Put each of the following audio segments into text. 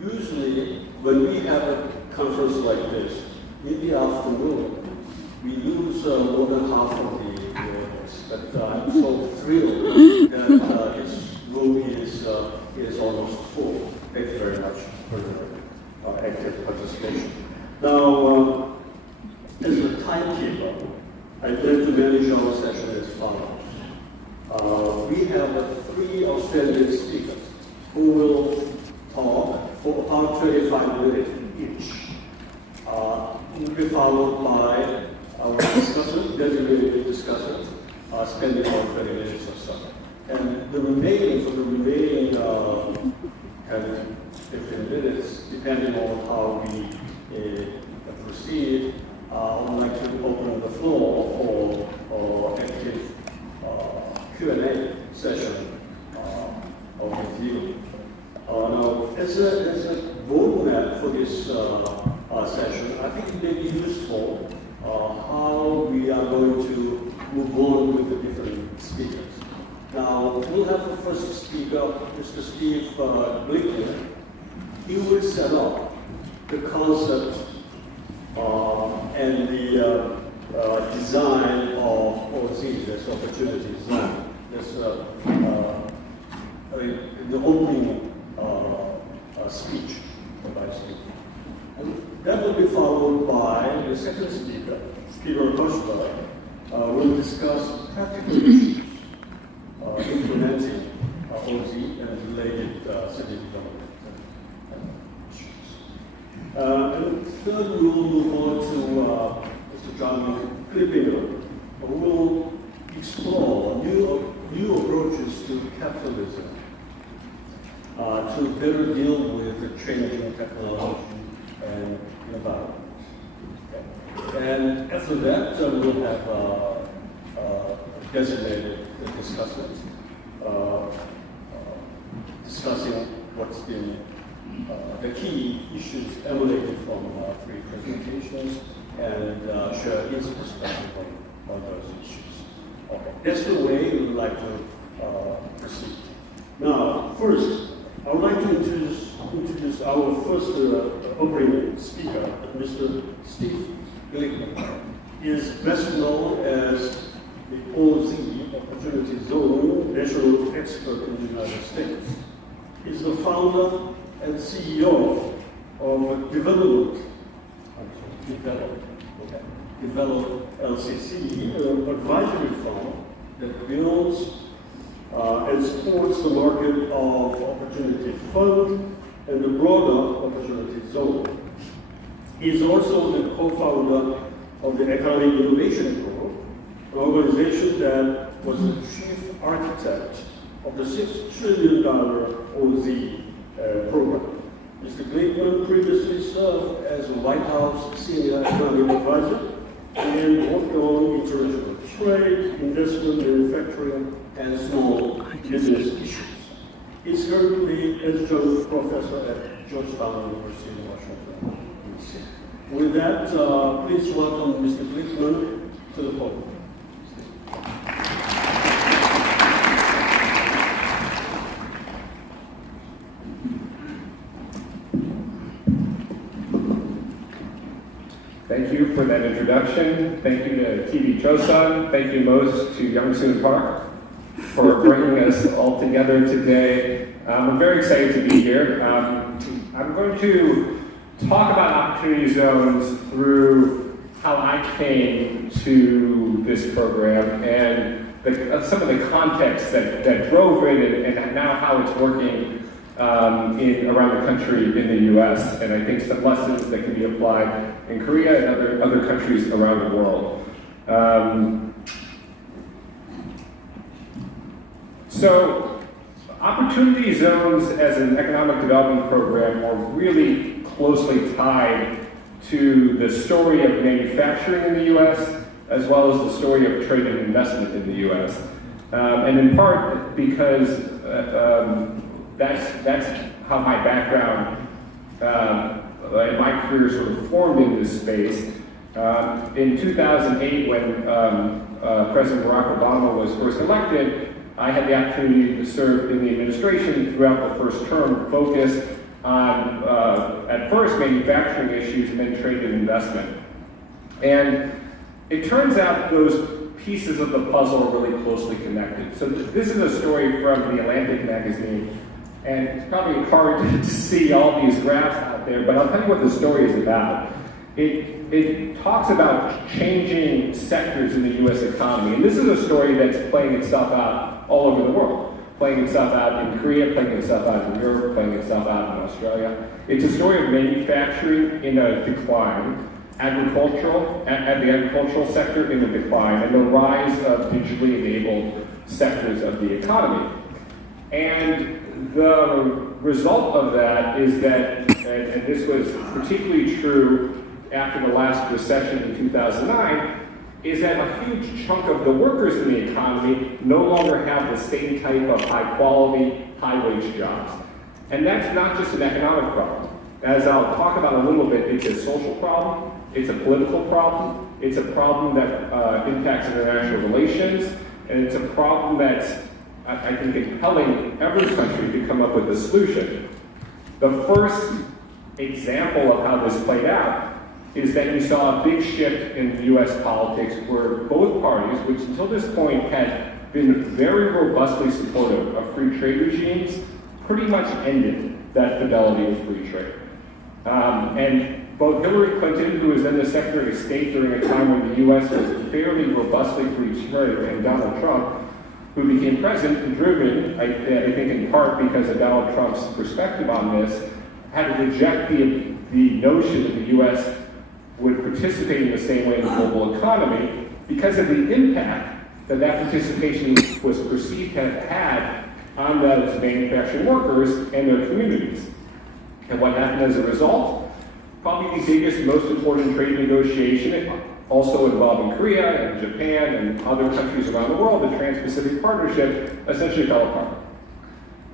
usually when we have a conference like this, in the afternoon, we lose more than half of the audience. But I'm so thrilled that this room is almost full. Thank you very much for your active participation. Now, as a timekeeper, I plan to manage our session as follows. We have three outstanding speakers who will talk for about 25 minutes each. Will be followed by our designated discussant, spending about 20 minutes or so. And the remaining, 15 minutes, depending on how we proceed, I would like to open the floor for active Q&A session with you. Now, as a roadmap for this session, I think it may be useful how we are going to move on with the different speakers. Now, we'll have the first speaker, Mr. Steve Glickman. He will set up the concept and the design of OZ, this opportunity zone, this the opening speech by Steve. And that will be followed by the second speaker, Pi터허시버그, will discuss practical issues implementing OZ and related city development issues. And third, we will move on to Mr. John Griffin, who will explore new approaches to capitalism to better deal with the changing technology and environment. Okay. And after that, we'll have designated discussants discussing what's been the key issues emanating from three presentations and share his perspective on those issues. Okay, that's the way we would like to proceed. Now, first, I would like to introduce our first opening speaker, Mr. Steve Glickman. He is best known as the OZ, Opportunity Zone, national expert in the United States. He's the founder and CEO of Develop LCC, an advisory firm that builds and supports the market of Opportunity Fund and the broader Opportunity Zone. He is also the co-founder of the Economic Innovation Group, an organization that was the chief architect of the $6 trillion OZ program. Mr. Glickman previously served as a White House senior economic advisor and worked on international trade, investment, manufacturing, and small business issues. He's currently adjunct professor at Georgetown University in Washington, D.C. With that, please welcome Mr. Glickman to the podium. Thank you for that introduction. Thank you to TV Chosun. Thank you most to Youngsoon Park for bringing us all together today. I'm very excited to be here. I'm going to talk about opportunity zones through how I came to this program and some of the context that drove it and now how it's working around the country in the U.S. and I think some lessons that can be applied in Korea and other countries around the world. So, opportunity zones as an economic development program are really closely tied to the story of manufacturing in the U.S. as well as the story of trade and investment in the U.S. And in part because that's how my background and my career sort of formed in this space. In 2008, when President Barack Obama was first elected, I had the opportunity to serve in the administration throughout the first term, focused on, at first, manufacturing issues and then trade and investment. And it turns out those pieces of the puzzle are really closely connected. So this is a story from the Atlantic magazine, and it's probably hard to see all these graphs out there, but I'll tell you what the story is about. It talks about changing sectors in the U.S. economy, and this is a story that's playing itself out all over the world. Playing itself out in Korea, playing itself out in Europe, playing itself out in Australia. It's a story of manufacturing in a decline, the agricultural sector in a decline, and the rise of digitally enabled sectors of the economy. And the result of that is that, and this was particularly true after the last recession in 2009, is that a huge chunk of the workers in the economy no longer have the same type of high quality, high wage jobs. And that's not just an economic problem. As I'll talk about a little bit, it's a social problem, it's a political problem, it's a problem that impacts international relations, and it's a problem that's, I think, compelling every country to come up with a solution. The first example of how this played out is that you saw a big shift in U.S. politics where both parties, which until this point had been very robustly supportive of free trade regimes, pretty much ended that fidelity with free trade. And both Hillary Clinton, who was then the Secretary of State during a time when the U.S. was fairly robustly free trade, and Donald Trump, who became president, driven, I think in part because of Donald Trump's perspective on this, had to reject the notion that the U.S. would participate in the same way in the global economy because of the impact that that participation was perceived to have had on those manufacturing workers and their communities. And what happened as a result? Probably the biggest, most important trade negotiation, also involving Korea and Japan and other countries around the world, the Trans-Pacific Partnership, essentially fell apart.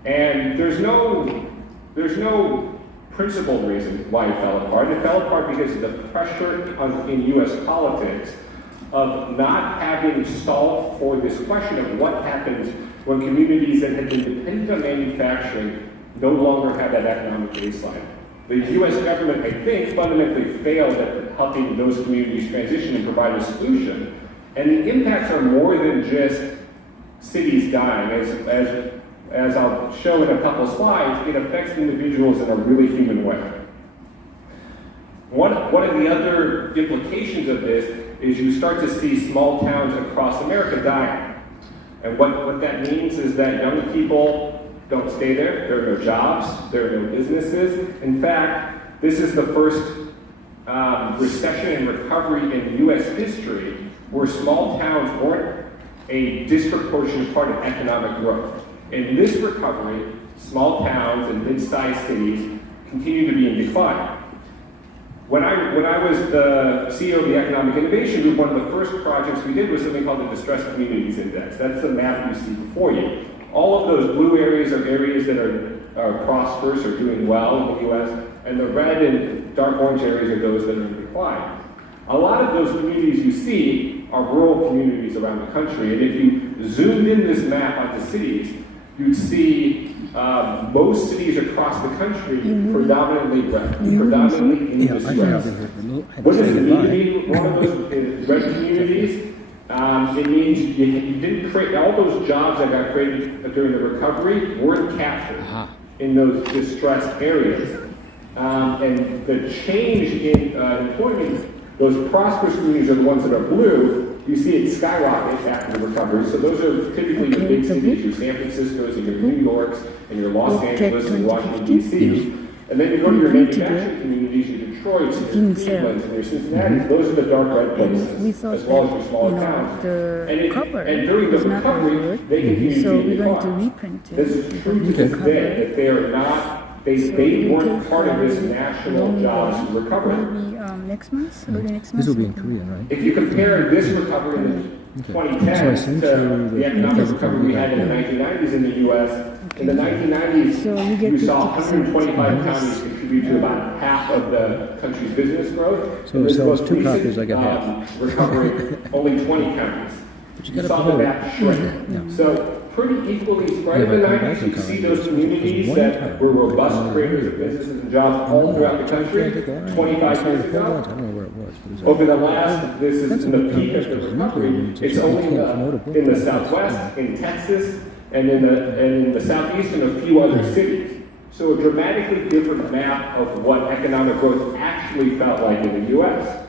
And there's no principal reason why it fell apart. It fell apart because of the pressure in U.S. politics of not having solved for this question of what happens when communities that had been dependent on manufacturing no longer have that economic baseline. The U.S. government, I think, fundamentally failed at helping those communities transition and provide a solution. And the impacts are more than just cities dying. As I'll show in a couple slides, it affects individuals in a really human way. One of the other implications of this is you start to see small towns across America dying. And what that means is that young people don't stay there. There are no jobs. There are no businesses. In fact, this is the first recession and recovery in U.S. history where small towns weren't a disproportionate part of economic growth. In this recovery, small towns and mid-sized cities continue to be in decline. When I was the CEO of the Economic Innovation Group, one of the first projects we did was something called the Distressed Communities Index. That's the map you see before you. All of those blue areas are areas that are prosperous or doing well in the U.S., and the red and dark orange areas are those that are in decline. A lot of those communities you see are rural communities around the country, and if you zoomed in this map onto cities, you'd see most cities across the country predominantly red, predominantly in distress. What does it mean to be one of those red communities? It means you didn't create, all those jobs that got created during the recovery weren't captured in those distressed areas. And the change in employment, those prosperous communities are the ones that are blue. You see it skyrocket after the recovery. So those are typically the big cities, your San Francisco's and your New York's and your Los Angeles and Washington, D.C. And then you go to your manufacturing communities, your Detroit's and your Cleveland's and your Cincinnati's. Those are the dark red places, as well as your smaller towns. And during the recovery, they continue to be in decline. This is true to this day, that they are not, they weren't part of this national jobs recovery. Next month, early next month. This will be in Korean, right? If you compare this recovery in 2010 to the economic recovery we had in the 1990s in the U.S., in the 1990s, you saw 125 counties contribute to about half of the country's business growth. So it's two copies, I get half. Recovery, only 20 counties. But you saw the map shrink. Yeah. So pretty equally spread in the 90s. You see those communities that were robust creators of businesses and jobs all throughout the country 25 years ago. Over the last, this is in the peak of the recovery, it's only in the Southwest, in Texas, and in the Southeast and a few other cities. So a dramatically different map of what economic growth actually felt like in the U.S.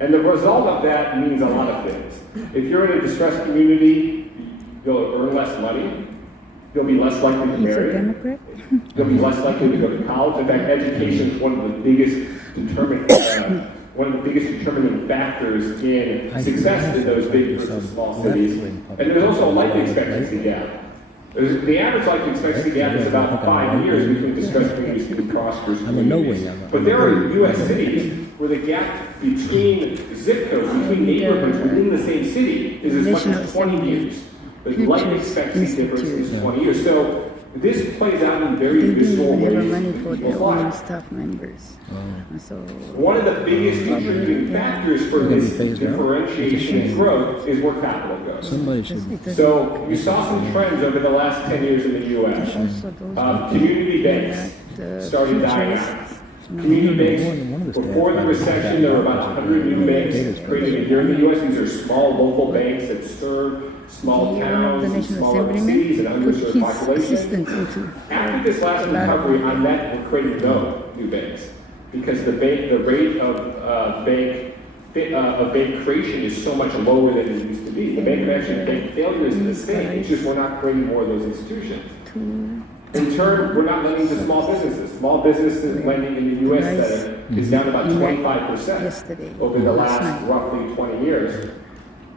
And the result of that means a lot of things. If you're in a distressed community, you'll earn less money. You'll be less likely to He's a marry. Democrat? You'll be less likely to go to college. In fact, education is one of the biggest determining factors in success in those big versus small cities. And there's also a life expectancy gap. The average life expectancy gap is about 5 years between distressed communities and prosperous communities. But there are U.S. cities where the gap between zip codes, between neighborhoods within the same city is as much as 20 years. The life expectancy difference is 20 years. So this plays out in very They visual didn't have ways. money for in their people's own lives. staff members. So One of the biggest contributing factors for this differentiation and growth is where capital goes. Somebody should. So you saw some trends over the last 10 years in the U.S. also those Community banks started dying out. Community banks, before the recession, there were about 100 new banks created here in the U.S. These are small local banks that serve small one of the towns, National smaller cities, and Assemblymen put underserved his populations. assistant into After this last recovery, I met and created no new banks because the rate of bank creation is so much lower than it used to be. The bank failures in the state, it's just we're not creating more of those institutions. In turn, we're not lending to small businesses. Small businesses lending in the U.S. is down about 25% over the last roughly 20 years.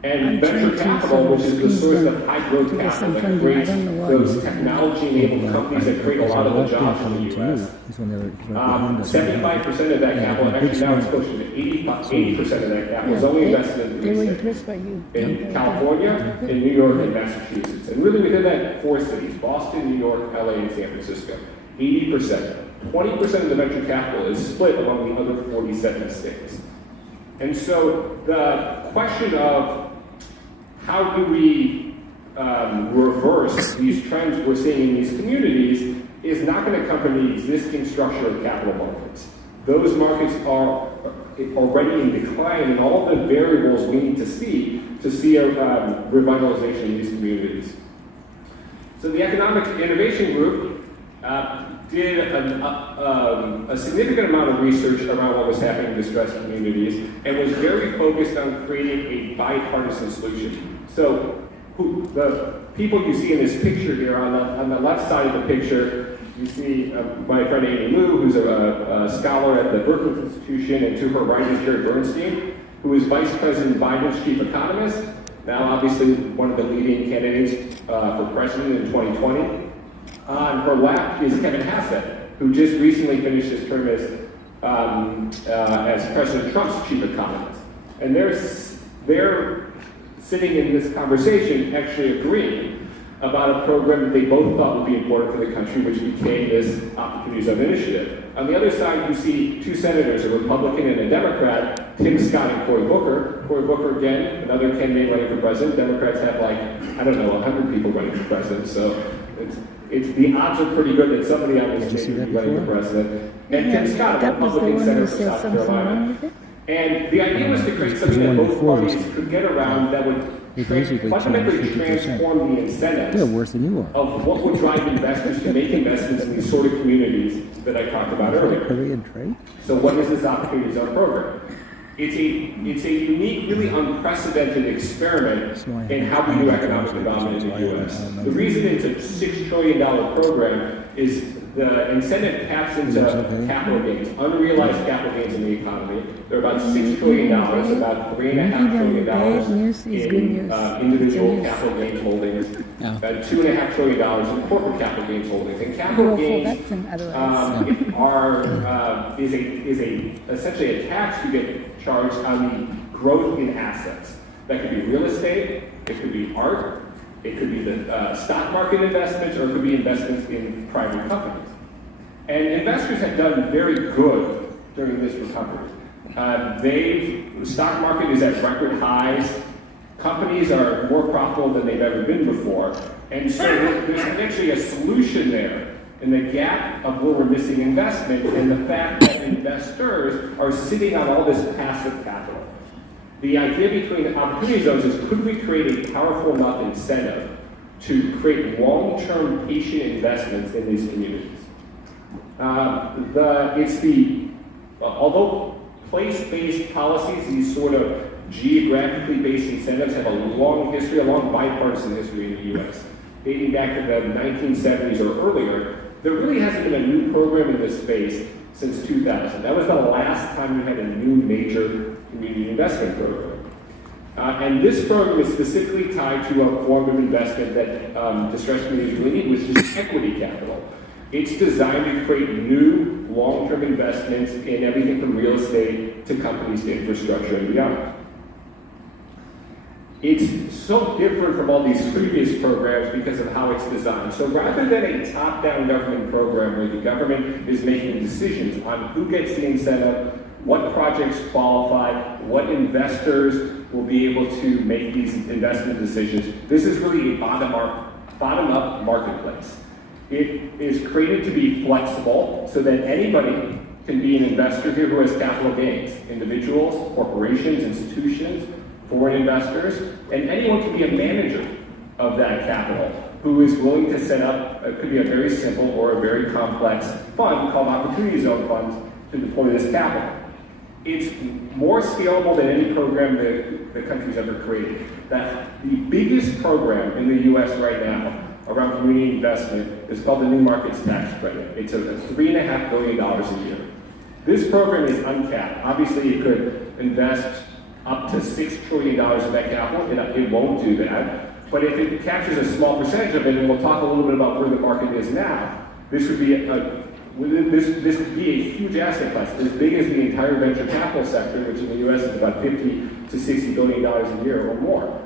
And venture capital, which is the source of high growth capital that creates those technology-enabled companies that create a lot of the jobs in the U.S. 75% of that capital, actually now it's closer to 80% of that capital is only invested in They were three impressed cities. by you. In California, in New York, and Massachusetts. And really within that, 4 cities, Boston, New York, LA, and San Francisco. 80%. 20% of the venture capital is split among the other 47 states. And so the question of how do we reverse these trends we're seeing in these communities is not going to come from the existing structure of capital markets. Those markets are already in decline, and all of the variables we need to see a revitalization in these communities. So the Economic Innovation Group did a significant amount of research around what was happening in distressed communities and was very focused on creating a bipartisan solution. So the people you see in this picture here, on the left side of the picture, you see my friend Amy Liu, who's a scholar at the Berkeley Institution, and to her right is Jerry Bernstein, who is Vice President Biden's chief economist, now obviously one of the leading candidates for president in 2020. On her left is Kevin Hassett, who just recently finished his term as President Trump's chief economist. And they're sitting in this conversation actually agreeing about a program that they both thought would be important for the country, which became this Opportunity Zone initiative. On the other side, you see 2 senators, a Republican and a Democrat, Tim Scott and Cory Booker. Cory Booker, again, another candidate running for president. Democrats have 100 people running for president, so the odds are pretty good that somebody on this stage will be running for president. And Tim Scott, a Republican senator from South Carolina. And the idea was to create something that both parties could get around that would fundamentally transform the incentives of what would drive investors to make investments in these sort of communities that I talked about earlier. So what is this Opportunity Zone program? It's a unique, really unprecedented experiment in how we do economic development in the U.S. The reason it's a $6 trillion program is the incentive taps into capital gains, unrealized capital gains in the economy. They're about $6 trillion, about $3.5 trillion in individual capital gains holdings, about $2.5 trillion in corporate capital gains holdings. And capital gains is essentially a tax you get charged on the growth in assets. That could be real estate, it could be art, it could be the stock market investments, or it could be investments in private companies. And investors have done very good during this recovery. The stock market is at record highs. Companies are more profitable than they've ever been before. And so there's actually a solution there in the gap of where we're missing investment and the fact that investors are sitting on all this passive capital. The idea between opportunity zones is, could we create a powerful enough incentive to create long-term patient investments in these communities? Although place-based policies, these sort of geographically based incentives have a long history, a long bipartisan history in the U.S. Dating back to the 1970s or earlier, there really hasn't been a new program in this space since 2000. That was the last time we had a new major community investment program. And this program is specifically tied to a form of investment that distressed communities really need, which is equity capital. It's designed to create new long-term investments in everything from real estate to companies to infrastructure and beyond. It's so different from all these previous programs because of how it's designed. So rather than a top-down government program where the government is making decisions on who gets the incentive, what projects qualify, what investors will be able to make these investment decisions, this is really a bottom-up marketplace. It is created to be flexible so that anybody can be an investor here who has capital gains. Individuals, corporations, institutions, foreign investors, and anyone can be a manager of that capital who is willing to set up, it could be a very simple or a very complex fund called Opportunity Zone funds to deploy this capital. It's more scalable than any program that the country's ever created. The biggest program in the US right now around community investment is called the New Markets Tax Credit. It's $3.5 billion a year. This program is uncapped. Obviously, it could invest up to $6 trillion of that capital. It won't do that. But if it captures a small percentage of it, and we'll talk a little bit about where the market is now, this would be this could be a huge asset class, as big as the entire venture capital sector, which in the US is about $50 to $60 billion a year or more.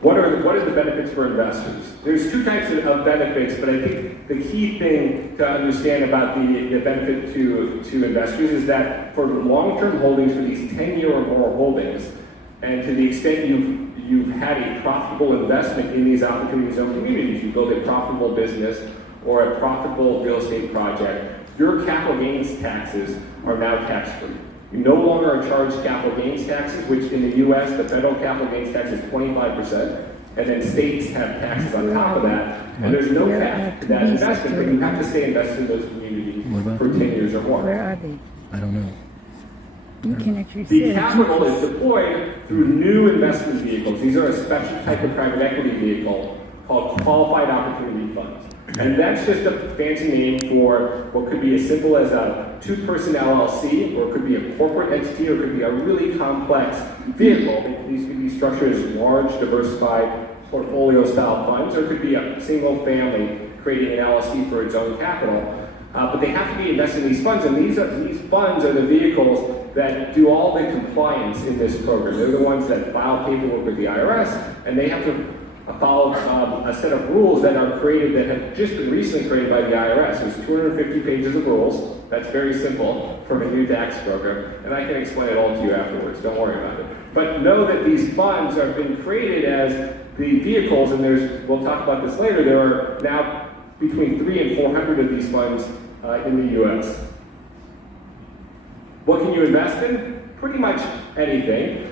What are the benefits for investors? There's two types of benefits, but I think the key thing to understand about the benefit to investors is that for long-term holdings, for these 10-year or more holdings, and to the extent you've had a profitable investment in these opportunity zone communities, you build a profitable business or a profitable real estate project, your capital gains taxes are now tax-free. You no longer are charged capital gains taxes, which in the US, the federal capital gains tax is 25%, and then states have taxes on top of that, and there's no cap to that investment, but you have to stay invested in those communities for 10 years or more. Where are they? I don't know. You can actually see The it. capital is deployed through new investment vehicles. These are a special type of private equity vehicle called qualified opportunity funds. And that's just a fancy name for what could be as simple as a two-person LLC, or it could be a corporate entity, or it could be a really complex vehicle. These could be structured as large, diversified portfolio-style funds, or it could be a single family creating an LLC for its own capital. But they have to be invested in these funds, and these funds are the vehicles that do all the compliance in this program. They're the ones that file paperwork with the IRS, and they have to follow a set of rules that are created, that have just been recently created by the IRS. There's 250 pages of rules. That's very simple for a new tax program, and I can explain it all to you afterwards. Don't worry about it. But know that these funds have been created as the vehicles, and we'll talk about this later, there are now between 300 and 400 of these funds in the U.S. What can you invest in? Pretty much anything.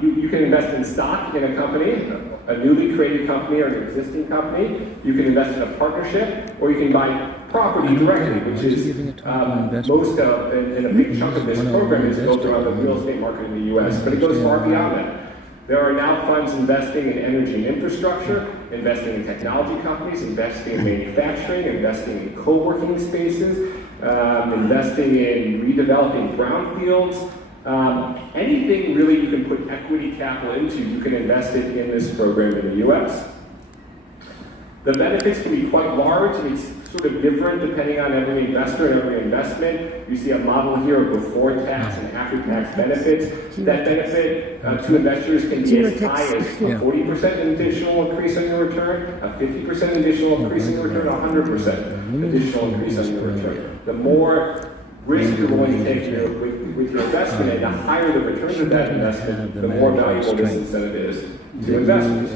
You can invest in stock in a company, a newly created company or an existing company. You can invest in a partnership, or you can buy property directly, which is most of, and a big chunk of this program is built around the real estate market in the U.S., but it goes far beyond that. There are now funds investing in energy and infrastructure, investing in technology companies, investing in manufacturing, investing in co-working spaces, investing in redeveloping brownfields. Anything really you can put equity capital into, you can invest it in this program in the U.S. The benefits can be quite large, and it's sort of different depending on every investor and every investment. You see a model here of before tax and after tax benefits. That benefit to investors can be as high as a 40% additional increase on your return, a 50% additional increase in your return, a 100% additional increase on your return. The more risk you're willing to take with your investment, and the higher the returns of that investment, the more valuable this incentive is to investors.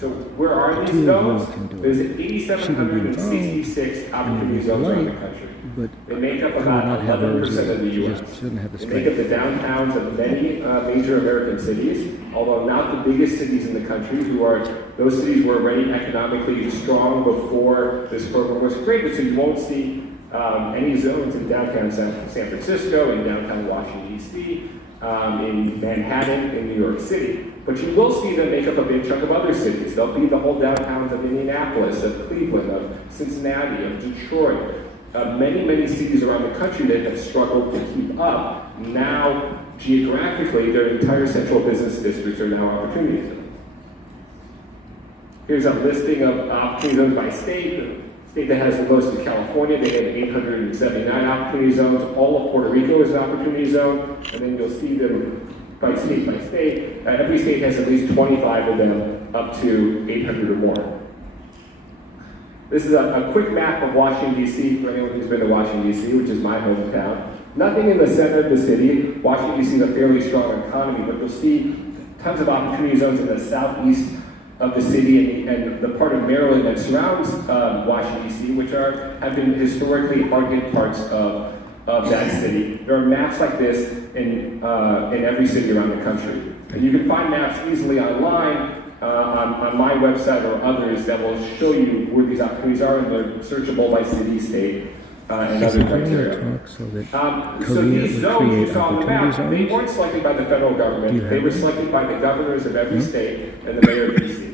So where are these zones? There's 8,766 opportunity zones around the country. They make up about 11% of the U.S. They make up the downtowns of many major American cities, although not the biggest cities in the country, those cities were already economically strong before this program was created, so you won't see any zones in downtown San Francisco, in downtown Washington, D.C., in Manhattan, in New York City. But you will see them make up a big chunk of other cities. They'll be the whole downtowns of Indianapolis, of Cleveland, of Cincinnati, of Detroit, many cities around the country that have struggled to keep up. Now, geographically, their entire central business districts are now opportunity zones. Here's a listing of opportunity zones by state. The state that has the most is California. They have 879 opportunity zones. All of Puerto Rico is an opportunity zone. And then you'll see them by state by state. Every state has at least 25 of them, up to 800 or more. This is a quick map of Washington, D.C. for anyone who's been to Washington, D.C., which is my hometown. Nothing in the center of the city. Washington, D.C. is a fairly strong economy, but you'll see tons of opportunity zones in the southeast of the city and the part of Maryland that surrounds Washington, D.C., which have been historically hard-hit parts of that city. There are maps like this in every city around the country. And you can find maps easily online on my website or others that will show you where these opportunities are, and they're searchable by city, state, and other criteria. So these zones you saw on the map, they weren't selected by the federal government. They were selected by the governors of every state and the mayor of D.C.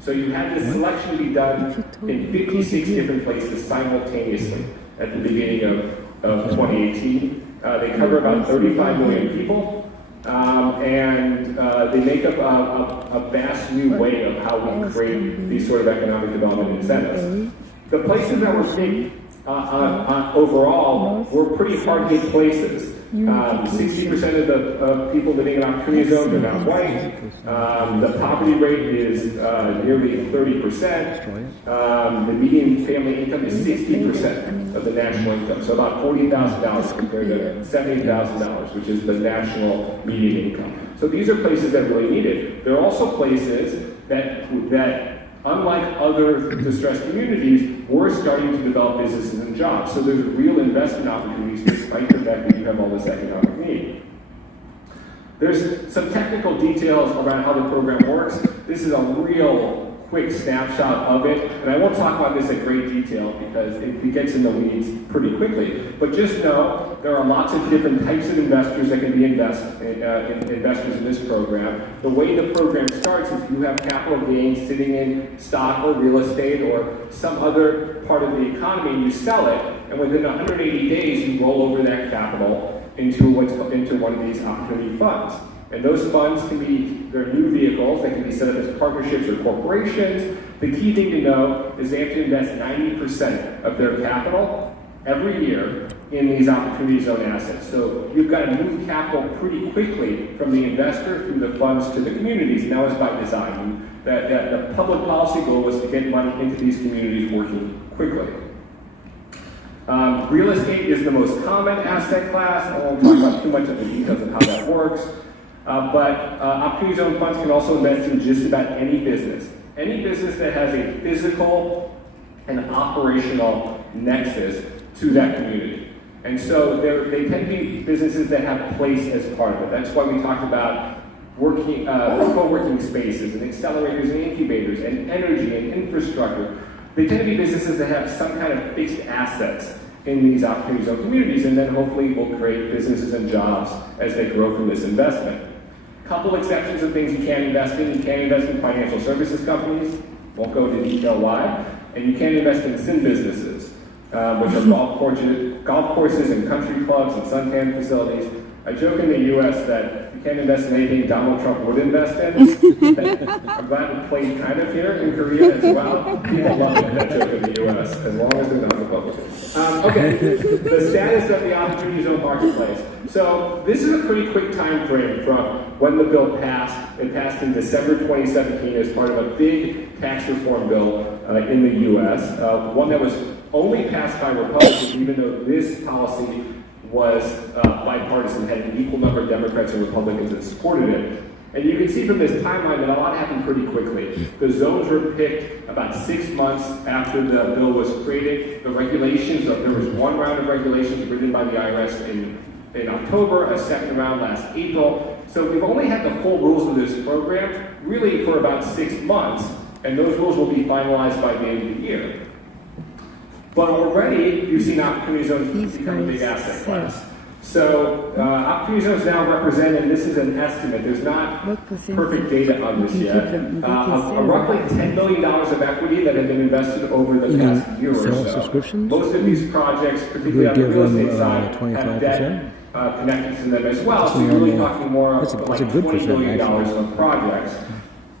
So you had this selection be done in 56 different places simultaneously at the beginning of 2018. They cover about 35 million people. And they make up a vast new way of how we create these sort of economic development incentives. The places that were picked overall were pretty hard-hit places. 60% of the people living in opportunity zones are now white. The poverty rate is nearly 30%. The median family income is 60% of the national income, so about $40,000 compared to $70,000, which is the national median income. So these are places that really need it. There are also places that unlike other distressed communities, we're starting to develop businesses and jobs. So there's real investment opportunities despite the fact that you have all this economic need. There's some technical details around how the program works. This is a real quick snapshot of it, and I won't talk about this in great detail because it gets in the weeds pretty quickly. But just know there are lots of different types of investors that can be investors in this program. The way the program starts is you have capital gains sitting in stock or real estate or some other part of the economy, and you sell it, and within 180 days you roll over that capital into one of these opportunity funds. And those funds they're new vehicles that can be set up as partnerships or corporations. The key thing to know is they have to invest 90% of their capital every year in these opportunity zone assets. So you've got to move capital pretty quickly from the investor through the funds to the communities, and that was by design. The public policy goal was to get money into these communities working quickly. Real estate is the most common asset class. I won't talk about too much of the details of how that works. But opportunity zone funds can also invest in just about any business. Any business that has a physical and operational nexus to that community. And so they tend to be businesses that have place as part of it. That's why we talked about co-working spaces and accelerators and incubators and energy and infrastructure. They tend to be businesses that have some kind of fixed assets in these opportunity zone communities, and then hopefully will create businesses and jobs as they grow from this investment. Couple exceptions of things you can't invest in. You can't invest in financial services companies. Won't go into detail why. And you can't invest in sin businesses, which are golf courses and country clubs and suntan facilities. I joke in the U.S. that you can't invest in anything Donald Trump would invest in. I'm glad it played kind of here in Korea as well. People love that joke in the U.S. as long as they're not Republicans. Okay, the status of the opportunity zone marketplace. So this is a pretty quick time frame from when the bill passed. It passed in December 2017 as part of a big tax reform bill in the U.S., one that was only passed by Republicans, even though this policy was bipartisan, had an equal number of Democrats and Republicans that supported it. And you can see from this timeline that a lot happened pretty quickly. The zones were picked about 6 months after the bill was created. The regulations, there was one round of regulations written by the IRS in October, a second round last April. So we've only had the full rules of this program really for about 6 months, and those rules will be finalized by the end of the year. But already you've seen opportunity zones become a big asset class. So opportunity zones now represent, and this is an estimate, there's not perfect data on this yet, roughly $10 billion of equity that have been invested over the past year or so. Most of these projects, particularly on the real estate side, have debt connected to them as well, so you're really talking more like $20 billion of projects.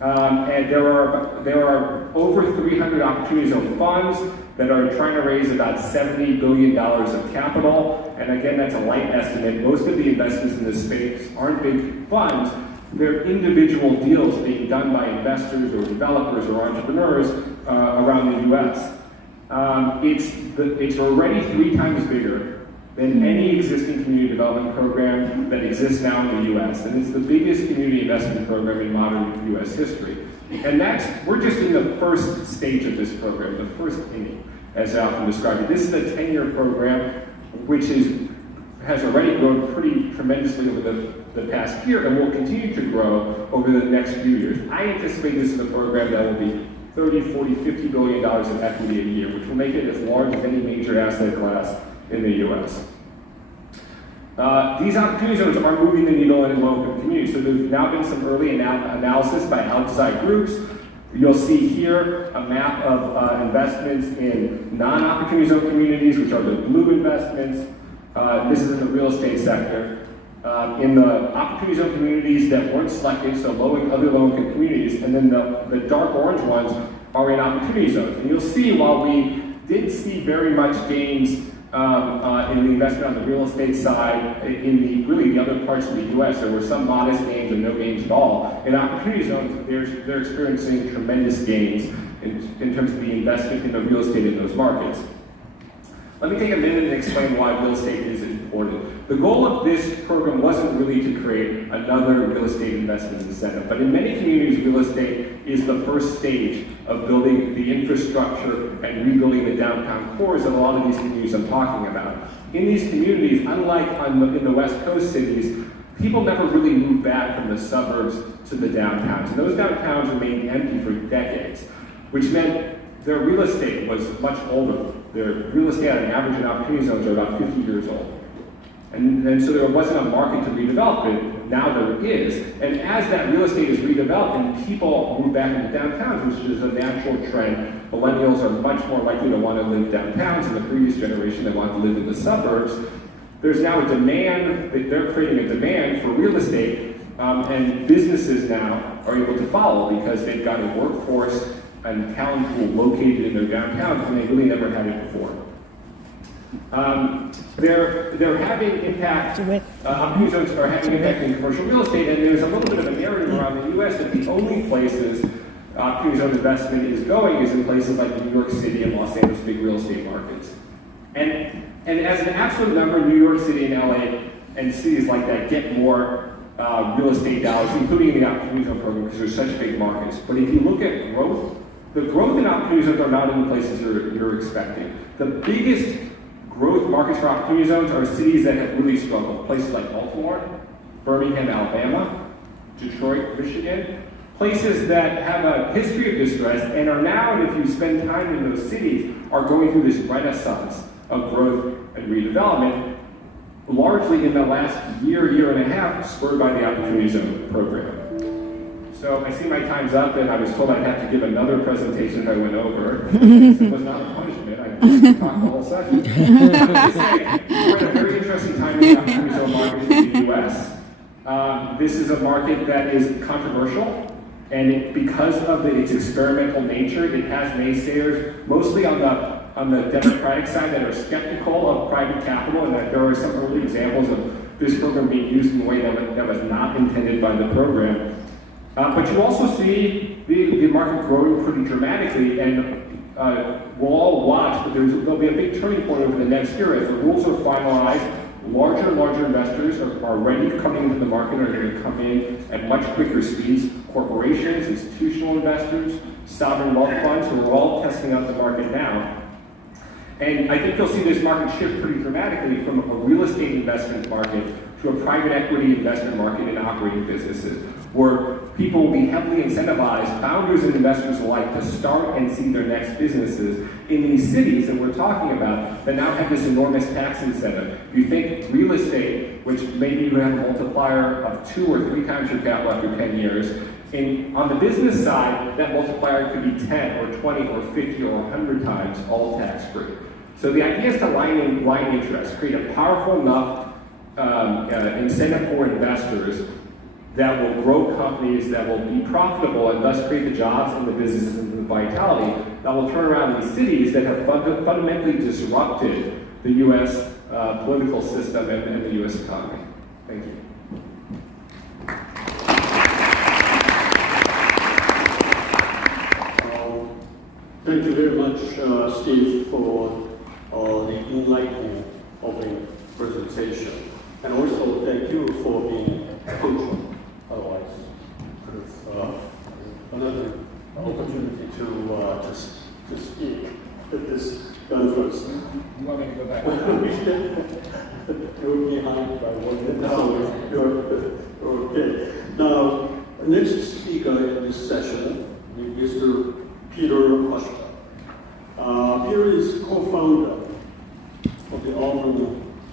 And there are over 300 opportunity zone funds that are trying to raise about $70 billion of capital. And again, that's a light estimate. Most of the investments in this space aren't big funds. They're individual deals being done by investors or developers or entrepreneurs around the US. It's already 3 times bigger than any existing community development program that exists now in the US. And it's the biggest community investment program in modern US history. And we're just in the first stage of this program, the first inning, as I often describe it. This is a 10-year program which has already grown pretty tremendously over the past year and will continue to grow over the next few years. I anticipate this is a program that will be $30, $40, $50 billion of equity a year, which will make it as large as any major asset class in the US. These opportunity zones are moving the needle in low-income communities. So there's now been some early analysis by outside groups. You'll see here a map of investments in non-opportunity zone communities, which are the blue investments. This is in the real estate sector. In the opportunity zone communities that weren't selected, so other low-income communities, and then the dark orange ones are in opportunity zones. And you'll see, while we did see very much gains in the investment on the real estate side, in the other parts of the U.S., there were some modest gains and no gains at all. In opportunity zones, they're experiencing tremendous gains in terms of the investment in the real estate in those markets. Let me take a minute and explain why real estate is important. The goal of this program wasn't really to create another real estate investment incentive, but in many communities, real estate is the first stage of building the infrastructure and rebuilding the downtown cores of a lot of these communities I'm talking about. In these communities, unlike in the West Coast cities, people never really moved back from the suburbs to the downtowns, and those downtowns remained empty for decades, which meant their real estate was much older. Their real estate on average in opportunity zones are about 50 years old. And so there wasn't a market to redevelop it. Now there is. And as that real estate is redeveloped and people move back into downtowns, which is a natural trend, millennials are much more likely to want to live downtowns. In the previous generation, they want to live in the suburbs. There's now a demand, they're creating a demand for real estate, and businesses now are able to follow because they've got a workforce and talent pool located in their downtowns when they really never had it before. They're having impact, opportunity zones are having impact in commercial real estate, and there's a little bit of a narrative around the US that the only places opportunity zone investment is going is in places like New York City and Los Angeles, big real estate markets. And as an absolute number, New York City and LA and cities like that get more real estate dollars, including in the opportunity zone program, because they're such big markets. But if you look at growth, the growth in opportunity zones are not in the places you're expecting. The biggest growth markets for opportunity zones are cities that have really struggled. Places like Baltimore, Birmingham, Alabama, Detroit, Michigan. Places that have a history of distress and are now, and if you spend time in those cities, are going through this renaissance of growth and redevelopment, largely in the last year and a half, spurred by the Opportunity Zone program. So I see my time's up, and I was told I'd have to give another presentation if I went over. It was not a punishment. I talked the whole session. I'm just saying, we're in a very interesting time in the Opportunity Zone market in the U.S. This is a market that is controversial, and because of its experimental nature, it has naysayers, mostly on the Democratic side, that are skeptical of private capital, and that there are some early examples of this program being used in a way that was not intended by the program. But you also see the market growing pretty dramatically, and we'll all watch, but there'll be a big turning point over the next year as the rules are finalized, larger and larger investors are already coming into the market, are going to come in at much quicker speeds. Corporations, institutional investors, sovereign wealth funds, who are all testing out the market now. And I think you'll see this market shift pretty dramatically from a real estate investment market to a private equity investment market in operating businesses, where people will be heavily incentivized, founders and investors alike, to start and see their next businesses in these cities that we're talking about that now have this enormous tax incentive. If you think real estate, which maybe you have a multiplier of 2 or 3 times your capital after 10 years, on the business side, that multiplier could be 10 or 20 or 50 or 100 times, all tax-free. So the idea is to line interest, create a powerful enough incentive for investors that will grow companies, that will be profitable, and thus create the jobs and the businesses and the vitality that will turn around these cities that have fundamentally disrupted the U.S. Political system and the U.S. economy. Thank you. Thank you very much, Steve, for the enlightening opening presentation. And also thank you for being punctual. Otherwise, could have another opportunity to speak at this conference. You want me to go back? You're behind by 1 minute, so you're okay. Now, next speaker in this